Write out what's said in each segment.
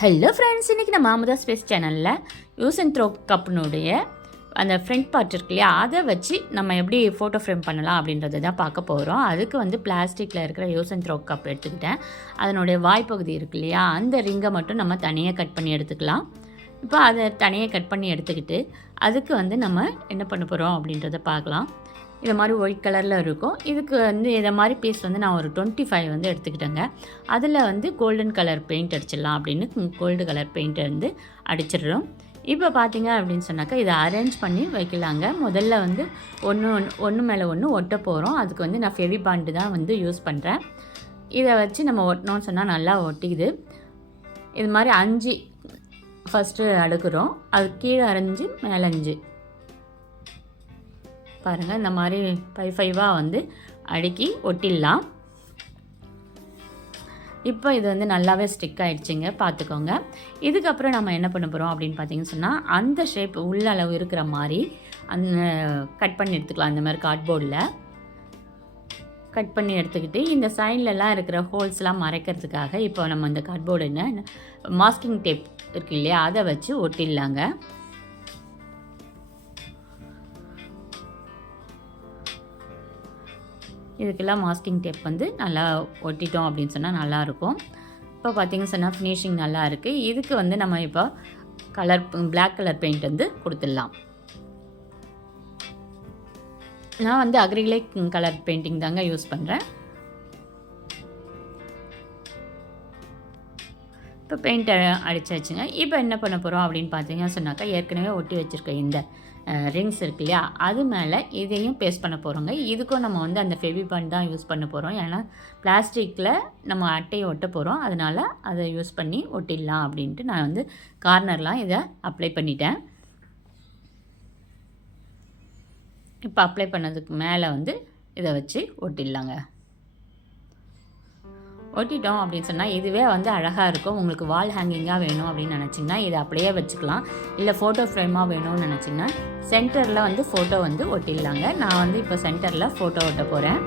Hello friends, இன்றைக்கி நம்ம Amudha space சேனலில் யூஸ் அண்ட் த்ரோ கப்னுடைய அந்த ஃப்ரண்ட் பார்ட் இருக்கு இல்லையா, அதை வச்சு நம்ம எப்படி ஃபோட்டோ ஃப்ரேம் பண்ணலாம் அப்படின்றத தான் பார்க்க போகிறோம். அதுக்கு வந்து பிளாஸ்டிக்கில் இருக்கிற யூஸ் அண்ட் த்ரோ கப் எடுத்துக்கிட்டேன். அதனுடைய வாய்ப்பகுதி இருக்கு இல்லையா, அந்த ரிங்கை மட்டும் நம்ம தனியாக கட் பண்ணி எடுத்துக்கலாம். இப்போ அதை தனியாக கட் பண்ணி எடுத்துக்கிட்டு அதுக்கு வந்து நம்ம என்ன பண்ண போகிறோம் அப்படின்றத பார்க்கலாம். இது மாதிரி ஒயிட் கலரில் இருக்கும். இதுக்கு வந்து இதை மாதிரி பீஸ் வந்து நான் ஒரு 25 வந்து எடுத்துக்கிட்டேங்க. அதில் வந்து கோல்டன் கலர் பெயிண்ட் அடிச்சிடலாம் அப்படின்னு கோல்டு கலர் பெயிண்ட்டை வந்து அடிச்சிடுறோம். இப்போ பார்த்தீங்க அப்படின்னு சொன்னாக்கா இதை அரேஞ்ச் பண்ணி வைக்கலாங்க. முதல்ல வந்து ஒன்று மேலே ஒன்று ஒட்ட போகிறோம். அதுக்கு வந்து நான் ஃபெவிபாண்டு தான் வந்து யூஸ் பண்ணுறேன். இதை வச்சு நம்ம ஒட்டினோன்னு சொன்னால் நல்லா ஒட்டிக்குது. இது மாதிரி 5 ஃபஸ்ட்டு அடுக்குறோம். அது கீழே 5 மேலே 5 பாருங்கள். இந்த மாதிரி 5 வந்து அடுக்கி ஒட்டிடலாம். இப்போ இது வந்து நல்லாவே ஸ்டிக் ஆகிடுச்சிங்க, பார்த்துக்கோங்க. இதுக்கப்புறம் நம்ம என்ன பண்ண போகிறோம் அப்படின்னு பார்த்தீங்கன்னு சொன்னால், அந்த ஷேப் உள்ள அளவு இருக்கிற மாதிரி அந்த கட் பண்ணி எடுத்துக்கலாம். அந்த மாதிரி கார்ட்போர்டில் கட் பண்ணி எடுத்துக்கிட்டு இந்த சைட்லலாம் இருக்கிற ஹோல்ஸ்லாம் மறைக்கிறதுக்காக இப்போ நம்ம இந்த கார்ட்போர்டு என்ன மாஸ்கிங் டேப் இருக்கு இல்லையா, அதை வச்சு ஒட்டிடலாங்க. இதுக்கெல்லாம் மாஸ்கிங் டேப் வந்து நல்லா ஒட்டிட்டோம் அப்படின்னு சொன்னால் நல்லாயிருக்கும். இப்போ பார்த்திங்கன்னு சொன்னால் ஃபினிஷிங் நல்லா இருக்குது. இதுக்கு வந்து நம்ம இப்போ பிளாக் கலர் பெயிண்ட் வந்து கொடுத்துடலாம். நான் வந்து acrylic கலர் பெயிண்டிங் தாங்க யூஸ் பண்ணுறேன். இப்போ பெயிண்ட் அடிச்சாச்சுங்க. இப்போ என்ன பண்ண போகிறோம் அப்படின்னு பார்த்தீங்கன்னா சொன்னாக்கா, ஏற்கனவே ஒட்டி வச்சுருக்க இந்த ரிங்ஸ் இருக்கு இல்லையா, அது மேலே இதையும் பேஸ்ட் பண்ண போகிறோங்க. இதுக்கும் நம்ம வந்து அந்த ஃபெவிபாண்ட் தான் யூஸ் பண்ண போகிறோம். ஏன்னா பிளாஸ்டிக்கில் நம்ம அட்டையை ஒட்ட போகிறோம், அதனால் அதை யூஸ் பண்ணி ஒட்டிடலாம் அப்படின்ட்டு நான் வந்து கார்னர்லாம் இதை அப்ளை பண்ணிட்டேன். இப்போ அப்ளை பண்ணதுக்கு மேலே வந்து இதை வச்சு ஒட்டிடலாங்க. ஒட்டிட்டோம் அப்படின்னு சொன்னால் இதுவே வந்து அழகாக இருக்கும். உங்களுக்கு வால் ஹேங்கிங்காக வேணும் அப்படின்னு நினச்சிங்கன்னா இதை அப்படியே வச்சுக்கலாம். இல்லை ஃபோட்டோ ஃப்ரேமாக வேணும்னு நினச்சிங்கன்னா சென்டரில் வந்து ஃபோட்டோ வந்து ஒட்டிடலாங்க. நான் வந்து இப்போ சென்டரில் ஃபோட்டோ ஒட்ட போகிறேன்.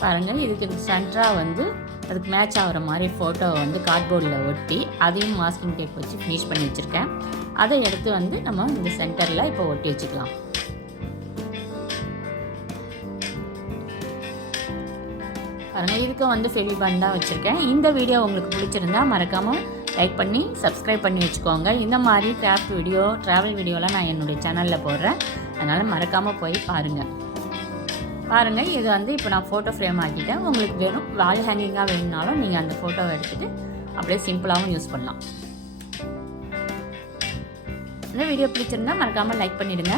பாருங்கள், இதுக்கு சென்டராக வந்து அதுக்கு மேட்ச் ஆகிற மாதிரி ஃபோட்டோவை வந்து கார்ட்போர்டில் ஒட்டி அதையும் மாஸ்கிங் டேப் வச்சு ஃபினிஷ் பண்ணி வச்சுருக்கேன். அதை எடுத்து வந்து நம்ம இந்த சென்டரில் இப்போ ஒட்டி வச்சுக்கலாம். பாருங்கள், இதுக்கும் வந்து ஃபெவிபாண்ட் தான் வச்சுருக்கேன். இந்த வீடியோ உங்களுக்கு பிடிச்சிருந்தா மறக்காமல் லைக் பண்ணி சப்ஸ்கிரைப் பண்ணி வச்சுக்கோங்க. இந்த மாதிரி கிராஃப்ட் வீடியோ, ட்ராவல் வீடியோலாம் நான் என்னுடைய சேனலில் போடுறேன். அதனால் மறக்காமல் போய் பாருங்கள். இது வந்து இப்போ நான் ஃபோட்டோ ஃப்ரேம் ஆக்கிட்டேன். உங்களுக்கு வேணும் வால் ஹேங்கிங்காக வேணும்னாலும் நீங்கள் அந்த ஃபோட்டோவை எடுத்துகிட்டு அப்படியே சிம்பிளாகவும் யூஸ் பண்ணலாம். இந்த வீடியோ பிடிச்சிருந்தா மறக்காமல் லைக் பண்ணிவிடுங்க.